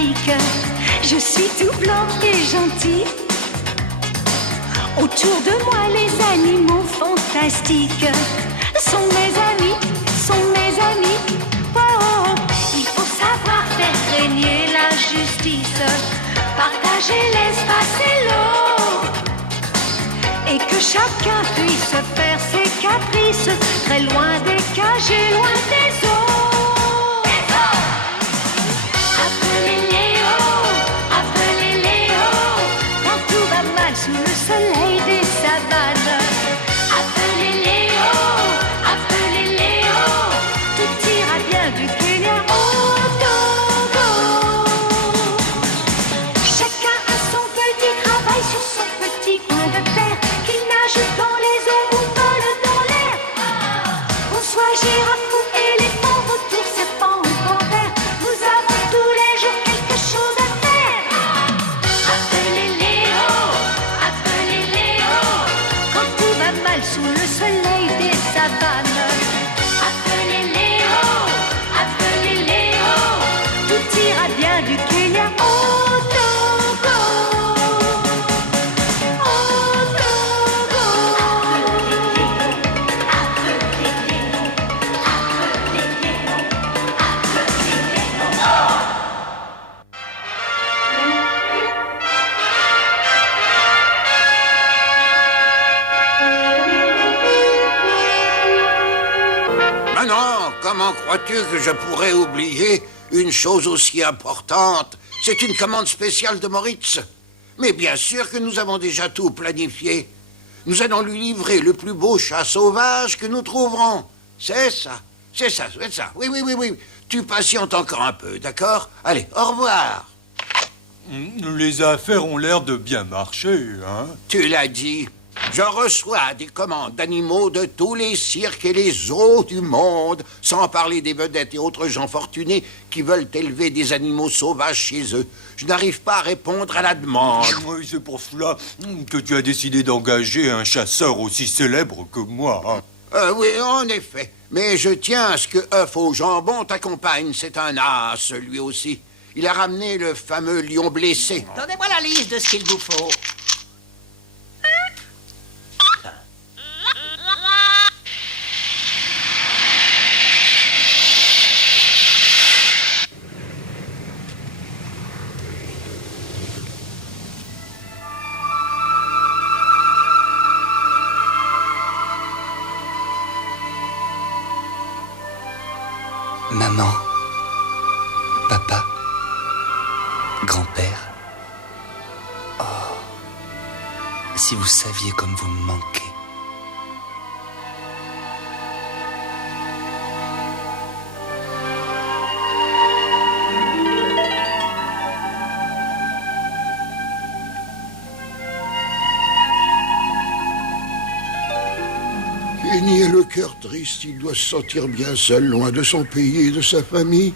d'Afrique. Je suis tout blanc et gentil. Autour de moi, les animaux fantastiques sont mes amis, sont mes amis. Oh, oh, oh. Il faut savoir faire régner la justice, partager l'espace et l'eau, et que chacun puisse faire ses caprices, très loin des cages et loin des eaux. Appelez Léo, quand tout va mal sous le soleil des savanes. Appelez Léo, tout ira bien du Kenya au Togo. Chacun a son petit travail sur son petit coin de terre, qu'il nage dans les eaux ou vole dans l'air. Qu'on soit girafe ou éléphant, retour serpent ou panthère, nous avons tous les jours quelque chose à faire. Appelez Léo, quand tout va mal sous le soleil des savanes. Appelez Léo, tout ira bien du Kenya au Togo. Au Togo. Manon, comment crois-tu que je pourrais oublier une chose aussi importante? C'est une commande spéciale de Moritz. Mais bien sûr que nous avons déjà tout planifié. Nous allons lui livrer le plus beau chat sauvage que nous trouverons. C'est ça. Oui. Tu patientes encore un peu, d'accord? Allez, au revoir. Les affaires ont l'air de bien marcher, hein? Tu l'as dit. Je reçois des commandes d'animaux de tous les cirques et les zoos du monde, sans parler des vedettes et autres gens fortunés qui veulent élever des animaux sauvages chez eux. Je n'arrive pas à répondre à la demande. Oui, c'est pour cela que tu as décidé d'engager un chasseur aussi célèbre que moi. Oui, en effet. Mais je tiens à ce que œuf au jambon t'accompagne. C'est un as, lui aussi. Il a ramené le fameux lion blessé. Donnez-moi la liste de ce qu'il vous faut. Maman, papa, grand-père. Oh, si vous saviez comme vous me manquez. Kenny a le cœur triste, il doit se sentir bien seul, loin de son pays et de sa famille.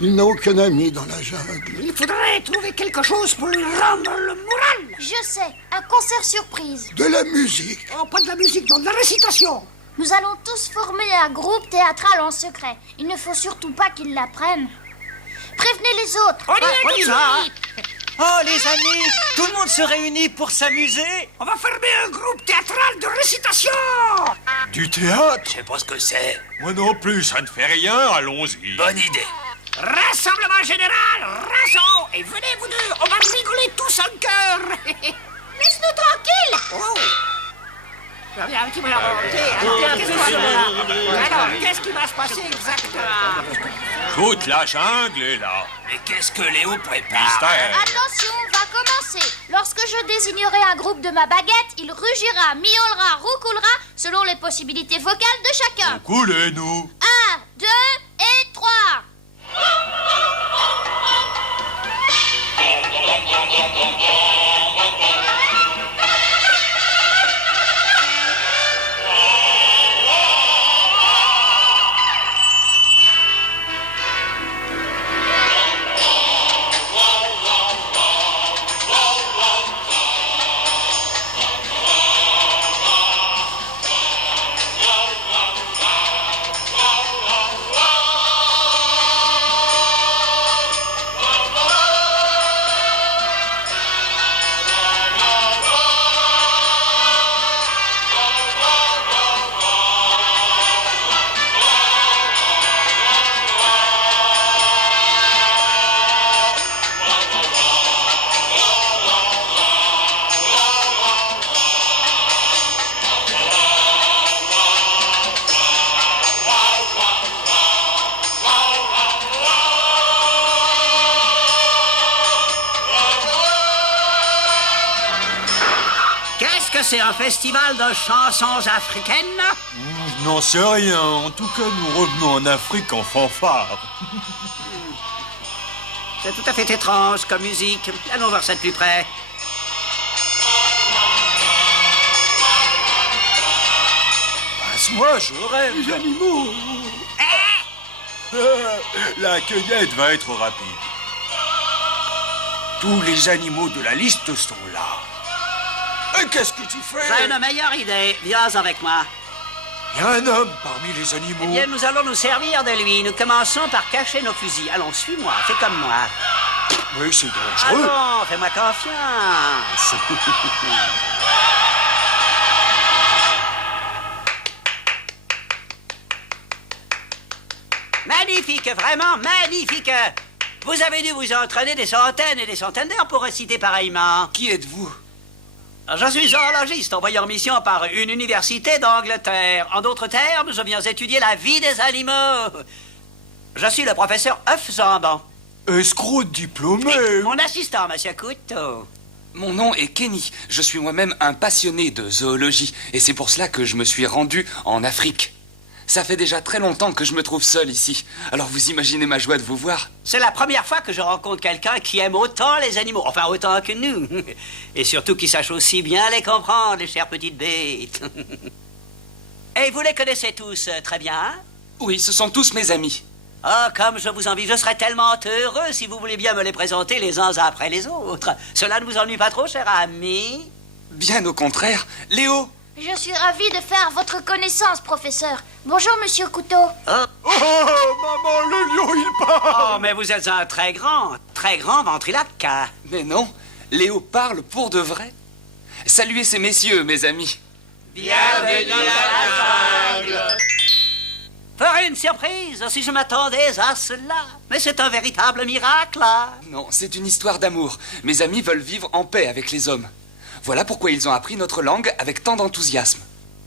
Il n'a aucun ami dans la jungle. Il faudrait trouver quelque chose pour lui rendre le moral. Je sais, un concert surprise. De la musique. Oh, pas de la musique, non, de la récitation. Nous allons tous former un groupe théâtral en secret. Il ne faut surtout pas qu'ils l'apprennent. Prévenez les autres. On y va. Oh, les amis, tout le monde se réunit pour s'amuser. On va former un groupe théâtral de récitation. Du théâtre? Je sais pas ce que c'est. Moi non plus, ça ne fait rien, allons-y. Bonne idée. Rassemblement général, rançon. Et venez vous deux, on va rigoler tous en cœur. Laisse-nous tranquilles. Oh. Viens, un petit peu alors, qu'est-ce qui va se passer exactement? Toute la jungle est là. Mais qu'est-ce que Léo prépare? Mystère. Attention, on va commencer. Lorsque je désignerai un groupe de ma baguette, il rugira, miaulera, roucoulera, selon les possibilités vocales de chacun. Coulez-nous. 1, 2 et 3. que c'est un festival de chansons africaines? N'en sais rien. En tout cas, nous revenons en Afrique en fanfare. C'est tout à fait étrange comme musique. Allons voir ça de plus près. Passe-moi, je rêve. Les animaux. La cueillette va être rapide. Tous les animaux de la liste sont là. Et qu'est-ce que tu fais? J'ai une meilleure idée. Viens avec moi. Il y a un homme parmi les Eh animaux. bien, nous allons nous servir de lui. Nous commençons par cacher nos fusils. Allons, suis-moi. Fais comme moi. Oui, c'est dangereux. Allons, fais-moi confiance. Magnifique, vraiment magnifique. Vous avez dû vous entraîner des centaines et des centaines d'heures pour réciter pareillement. Qui êtes-vous? Je suis zoologiste envoyé en mission par une université d'Angleterre. En d'autres termes, je viens étudier la vie des animaux. Je suis le professeur Œuf-Zamban. Escroc diplômé. Mon assistant, monsieur Couteau. Mon nom est Kenny. Je suis moi-même un passionné de zoologie. Et c'est pour cela que je me suis rendu en Afrique. Ça fait déjà très longtemps que je me trouve seul ici. Alors vous imaginez ma joie de vous voir. C'est la première fois que je rencontre quelqu'un qui aime autant les animaux. Enfin, autant que nous. Et surtout qui sache aussi bien les comprendre, les chères petites bêtes. Et vous les connaissez tous très bien? Oui, ce sont tous mes amis. Ah, comme je vous envie, je serais tellement heureux si vous voulez bien me les présenter les uns après les autres. Cela ne vous ennuie pas trop, cher ami? Bien au contraire. Léo! Je suis ravie de faire votre connaissance, professeur. Bonjour, monsieur Couteau. Oh, maman, le lion, il part. Oh, mais vous êtes un très grand ventriloque. Mais non, Léo parle pour de vrai. Saluez ces messieurs, mes amis. Bienvenue à la jungle. Pour une surprise, si je m'attendais à cela. Mais c'est un véritable miracle. Non, c'est une histoire d'amour. Mes amis veulent vivre en paix avec les hommes. Voilà pourquoi ils ont appris notre langue avec tant d'enthousiasme.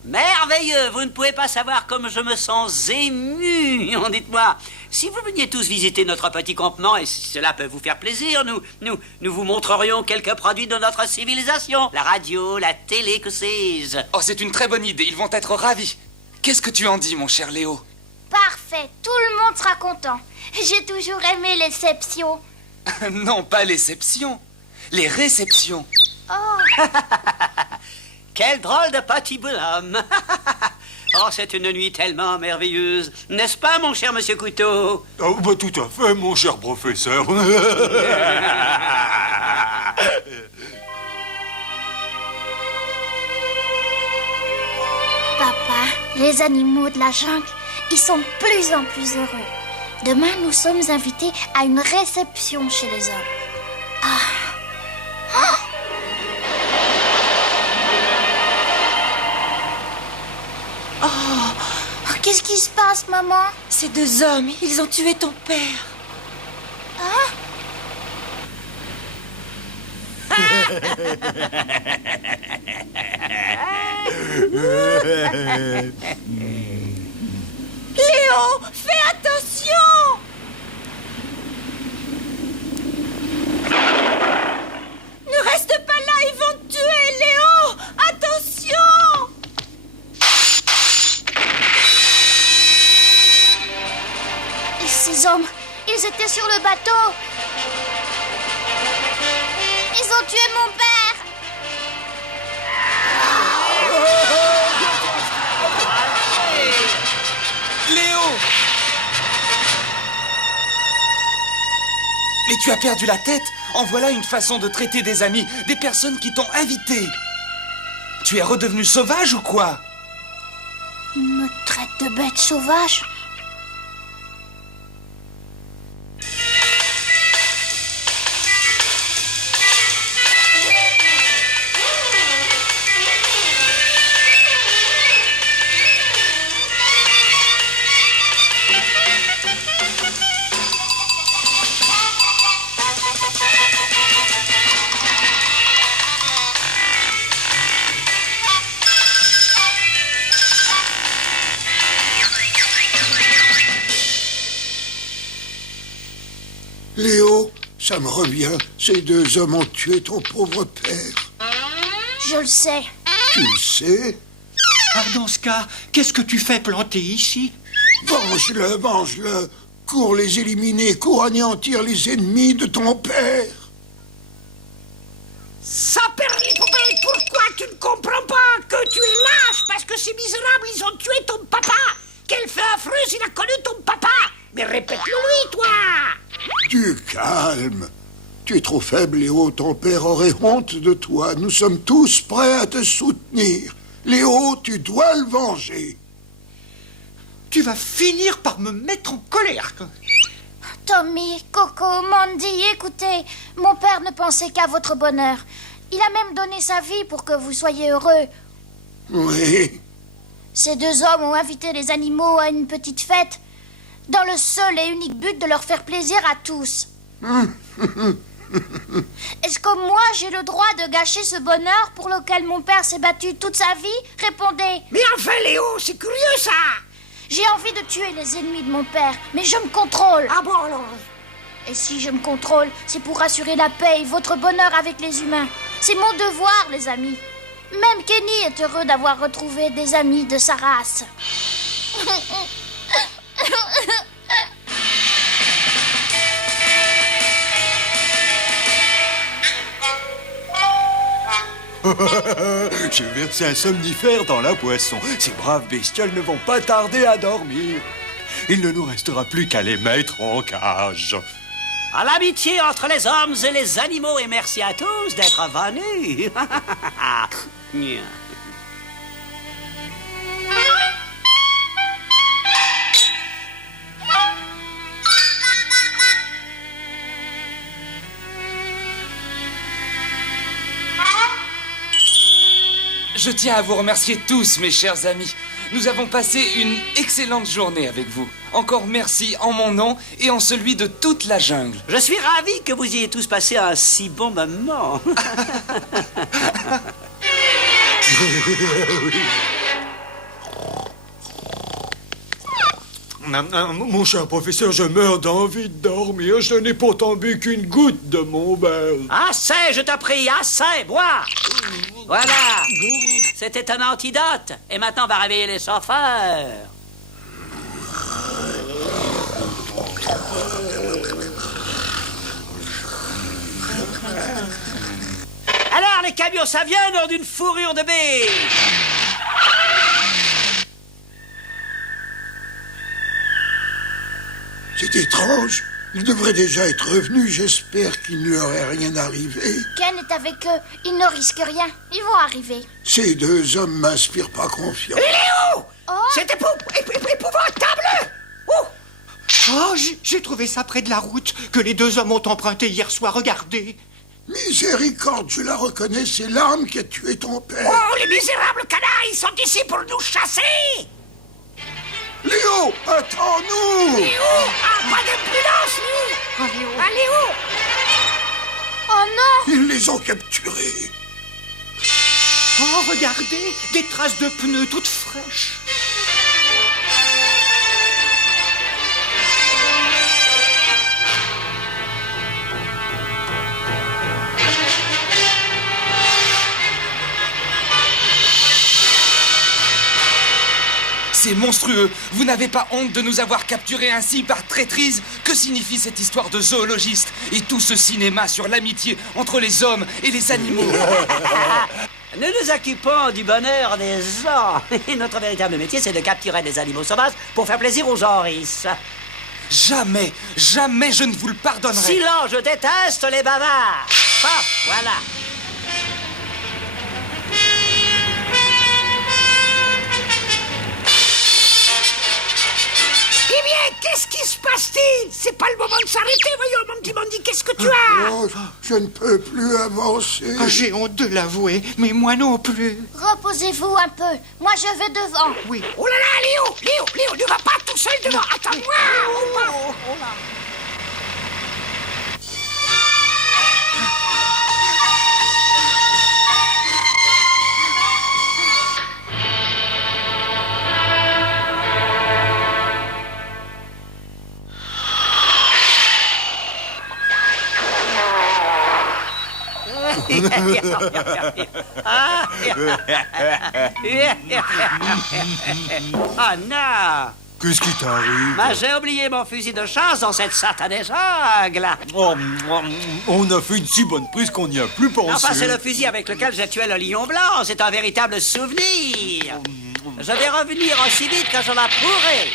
Merveilleux, vous ne pouvez pas savoir comme je me sens ému. Dites-moi, si vous veniez tous visiter notre petit campement, et si cela peut vous faire plaisir, nous vous montrerions quelques produits de notre civilisation. La radio, la télé, que sais-je. Oh, c'est une très bonne idée, ils vont être ravis. Qu'est-ce que tu en dis, mon cher Léo? Parfait, tout le monde sera content. J'ai toujours aimé l'exception. Non, pas l'exception, les réceptions. Oh, Quel drôle de petit bonhomme. Oh, c'est une nuit tellement merveilleuse. N'est-ce pas, mon cher monsieur Couteau? Oh, bah, tout à fait, mon cher professeur. papa, les animaux de la jungle, ils sont de plus en plus heureux. Demain, nous sommes invités à une réception chez les hommes. Ah. Oh. Oh, qu'est-ce qui se passe, maman? Ces deux hommes, ils ont tué ton père. Hein? Léo, fais attention! Ne reste pas là, ils vont te tuer, Léo! Attention! Et ces hommes, ils étaient sur le bateau. Ils ont tué mon père. Léo! Mais tu as perdu la tête? En voilà une façon de traiter des amis, des personnes qui t'ont invité. Tu es redevenu sauvage ou quoi? Ils me traitent de bête sauvage. Léo, ça me revient. Ces deux hommes ont tué ton pauvre père. Je le sais. Tu le sais. Alors dans ce cas, qu'est-ce que tu fais planter ici? Venge-le, venge-le. Cours les éliminer, cours anéantir les ennemis de ton père. Saperlipopette, pourquoi tu ne comprends pas que tu es lâche parce que ces misérables, ils ont tué ton papa? Quelle fin affreuse il a connu ton papa? Mais répète-le-lui, toi! Du calme. Tu es trop faible, Léo. Ton père aurait honte de toi. Nous sommes tous prêts à te soutenir. Léo, tu dois le venger. Tu vas finir par me mettre en colère. Tommy, Coco, Mandy, écoutez, mon père ne pensait qu'à votre bonheur. Il a même donné sa vie pour que vous soyez heureux. Oui. Ces deux hommes ont invité les animaux à une petite fête, dans le seul et unique but de leur faire plaisir à tous. Est-ce que moi, j'ai le droit de gâcher ce bonheur pour lequel mon père s'est battu toute sa vie? Répondez. Mais enfin, Léo, c'est curieux, ça! J'ai envie de tuer les ennemis de mon père, mais je me contrôle. Ah bon, alors? Et si je me contrôle, c'est pour assurer la paix et votre bonheur avec les humains. C'est mon devoir, les amis. Même Kenny est heureux d'avoir retrouvé des amis de sa race. J'ai versé un somnifère dans la boisson. Ces braves bestioles ne vont pas tarder à dormir. Il ne nous restera plus qu'à les mettre en cage. À l'amitié entre les hommes et les animaux, et merci à tous d'être venus. Je tiens à vous remercier tous, mes chers amis. Nous avons passé une excellente journée avec vous. Encore merci en mon nom et en celui de toute la jungle. Je suis ravi que vous ayez tous passé un si bon moment. Mon cher professeur, je meurs d'envie de dormir. Je n'ai pourtant bu qu'une goutte de mon verre. Assez, je t'en prie, assez, bois. Voilà, c'était un antidote. Et maintenant, on va réveiller les chauffeurs. Alors, les camions, ça vient dans d'une fourrure de biche. C'est étrange. Ils devraient déjà être revenus. J'espère qu'il ne leur est rien arrivé. Ken est avec eux. Ils ne risquent rien. Ils vont arriver. Ces deux hommes m'inspirent pas confiance. Léo! Oh. C'est épouvantable! Oh, j'ai trouvé ça près de la route que les deux hommes ont emprunté hier soir. Regardez. Miséricorde, je la reconnais. C'est l'arme qui a tué ton père. Oh, les misérables canailles, ils sont ici pour nous chasser! Léo, attends-nous! Léo! Ah, pas d'imprudence, Léo! Oh, Léo. Ah, Léo! Oh non! Ils les ont capturés. Oh, regardez, des traces de pneus toutes fraîches. C'est monstrueux. Vous n'avez pas honte de nous avoir capturés ainsi par traîtrise? Que signifie cette histoire de zoologiste et tout ce cinéma sur l'amitié entre les hommes et les animaux? Nous nous occupons du bonheur des gens. Et notre véritable métier, c'est de capturer des animaux sauvages pour faire plaisir aux gens riches. Jamais, jamais je ne vous le pardonnerai. Silence, je déteste les bavards. Ah, voilà. Eh bien, qu'est-ce qui se passe-t-il? C'est pas le moment de s'arrêter, voyons, mon petit Mandy, qu'est-ce que tu as? Oh, je ne peux plus avancer. Ah, j'ai honte de l'avouer, mais moi non plus. Reposez-vous un peu. Moi, je vais devant. Oui. Oh là là, Léo, ne va pas tout seul devant. Attends-moi. Oh non! Qu'est-ce qui t'arrive? Ben, j'ai oublié mon fusil de chasse dans cette satanée jungle. Oh, on a fait une si bonne prise qu'on n'y a plus pensé. Enfin, c'est le fusil avec lequel j'ai tué le lion blanc. C'est un véritable souvenir. Je vais revenir aussi vite que je la pourrai.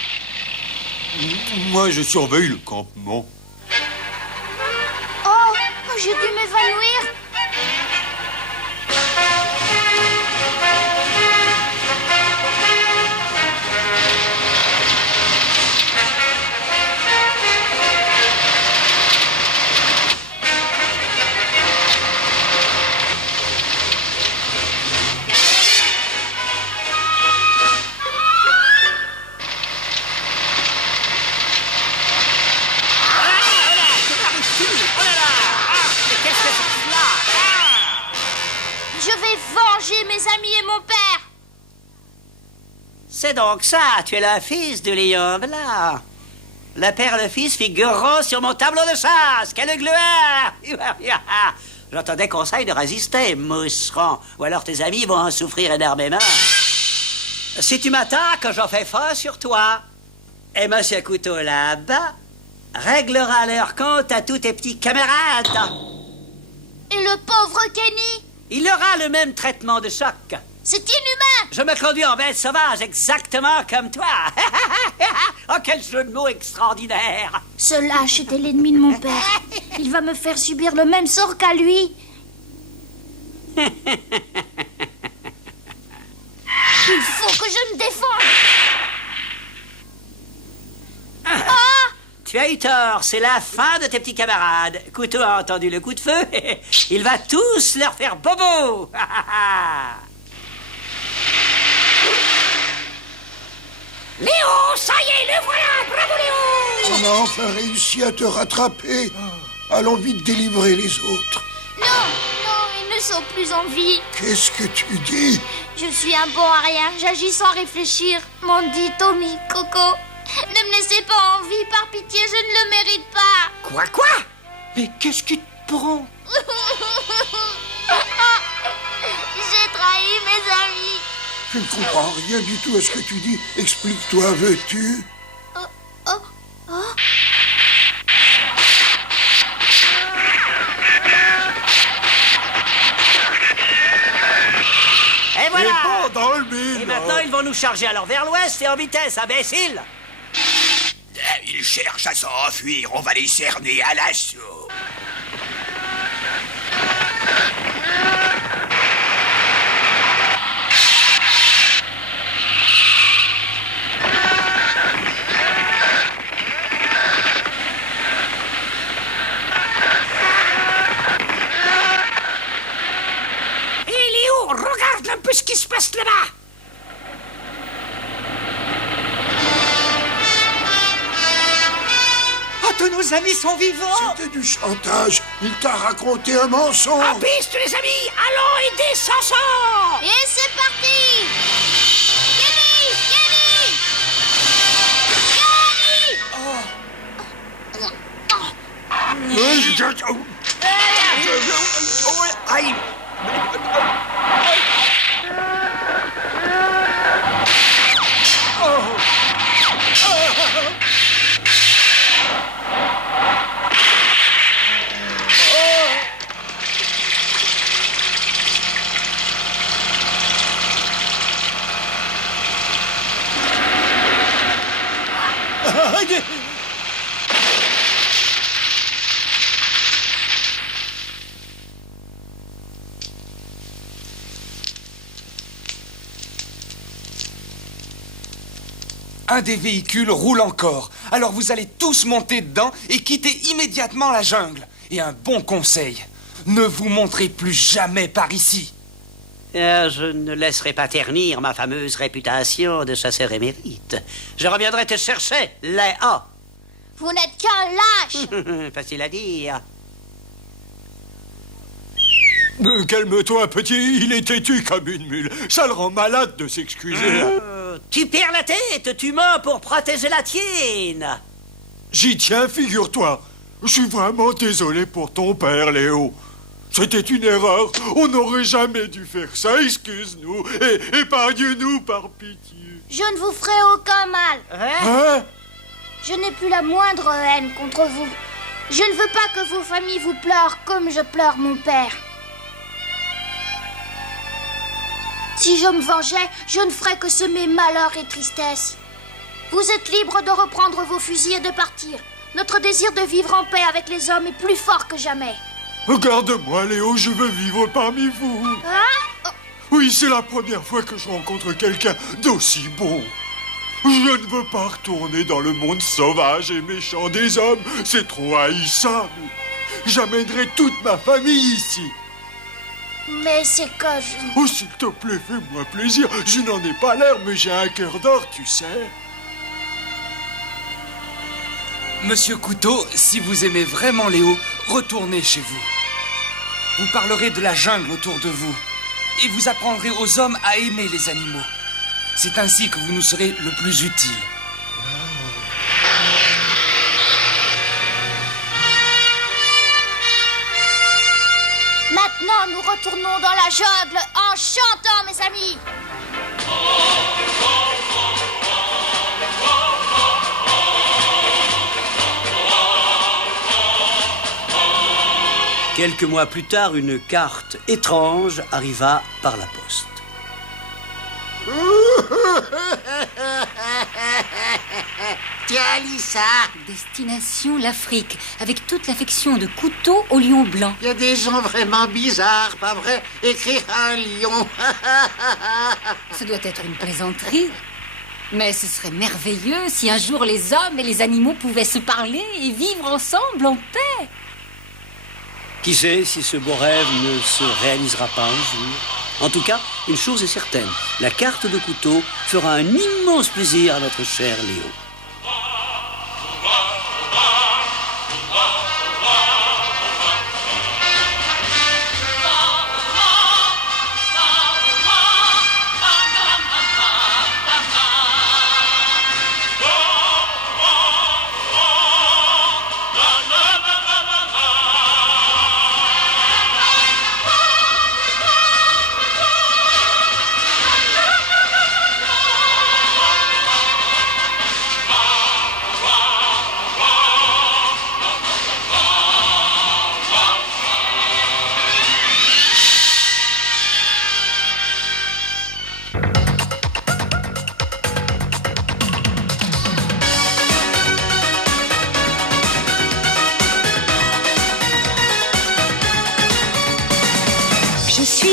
Moi, je surveille le campement. Oh, j'ai dû m'évanouir. Je vais venger mes amis et mon père. C'est donc ça, tu es le fils du lion blanc. Le père et le fils figureront sur mon tableau de chasse. Quelle gloire! Je te déconseille de résister, mousseron, ou alors tes amis vont en souffrir énormément. Si tu m'attaques, j'en fais fort sur toi. Et Monsieur Couteau là-bas réglera leur compte à tous tes petits camarades. Et le pauvre Kenny? Il aura le même traitement de choc. C'est inhumain. Je me conduis en bête sauvage, exactement comme toi. Oh, quel jeu de mots extraordinaire. Ce lâche était l'ennemi de mon père. Il va me faire subir le même sort qu'à lui. Il faut que je me défende. Tu as eu tort, c'est la fin de tes petits camarades. Couteau a entendu le coup de feu. Il va tous leur faire bobo. Léo, ça y est, le voilà. Bravo, Léo. On a enfin réussi à te rattraper. Allons vite délivrer les autres. Non, ils ne sont plus en vie. Qu'est-ce que tu dis? Je suis un bon à rien, j'agis sans réfléchir. Mandy, Tommy, Coco, ne me laissez pas en vie, par pitié, je ne le mérite pas. Quoi? Mais qu'est-ce qui te prend? J'ai trahi mes amis. Je ne comprends rien du tout à ce que tu dis. Explique-toi, veux-tu? Et voilà. Et pas dans le mille. Et maintenant, ils vont nous charger alors vers l'ouest et en vitesse, imbécile. Ils cherchent à s'enfuir. On va les cerner à l'assaut. Regarde un peu ce qui se passe là-bas. Oh, tous nos amis sont vivants. C'était du chantage. Il t'a raconté un mensonge. En piste, les amis. Allons aider Samson. Et c'est parti. Kenny. Aïe! Un des véhicules roule encore. Alors vous allez tous monter dedans et quitter immédiatement la jungle. Et un bon conseil, ne vous montrez plus jamais par ici. Je ne laisserai pas ternir ma fameuse réputation de chasseur émérite. Je reviendrai te chercher, Léo. Vous n'êtes qu'un lâche. Facile à dire. Calme-toi, petit, il est têtu comme une mule. Ça le rend malade de s'excuser. Tu perds la tête, tu mens pour protéger la tienne. J'y tiens, figure-toi. Je suis vraiment désolé pour ton père, Léo. C'était une erreur. On n'aurait jamais dû faire ça. Excuse-nous et épargne-nous par pitié. Je ne vous ferai aucun mal. Hein? Je n'ai plus la moindre haine contre vous. Je ne veux pas que vos familles vous pleurent comme je pleure mon père. Si je me vengeais, je ne ferais que semer malheur et tristesse. Vous êtes libres de reprendre vos fusils et de partir. Notre désir de vivre en paix avec les hommes est plus fort que jamais. Regarde-moi, Léo, je veux vivre parmi vous. Hein? Oui, c'est la première fois que je rencontre quelqu'un d'aussi bon. Je ne veux pas retourner dans le monde sauvage et méchant des hommes. C'est trop haïssable. J'amènerai toute ma famille ici. Mais c'est que je... Oh, s'il te plaît, fais-moi plaisir. Je n'en ai pas l'air, mais j'ai un cœur d'or, tu sais. Monsieur Couteau, si vous aimez vraiment Léo, retournez chez vous. Vous parlerez de la jungle autour de vous. Et vous apprendrez aux hommes à aimer les animaux. C'est ainsi que vous nous serez le plus utile. Maintenant, nous retournons dans la jungle en chantant, mes amis. Quelques mois plus tard, une carte étrange arriva par la poste. Tiens, Lisa, Destination l'Afrique, avec toute l'affection de Couteau au lion blanc. il y a des gens vraiment bizarres, pas vrai? Écrire un lion. Ce doit être une plaisanterie. Mais ce serait merveilleux si un jour les hommes et les animaux pouvaient se parler et vivre ensemble en paix. Qui sait si ce beau rêve ne se réalisera pas un jour? En tout cas, une chose est certaine, la carte de Couteau fera un immense plaisir à notre cher Léo.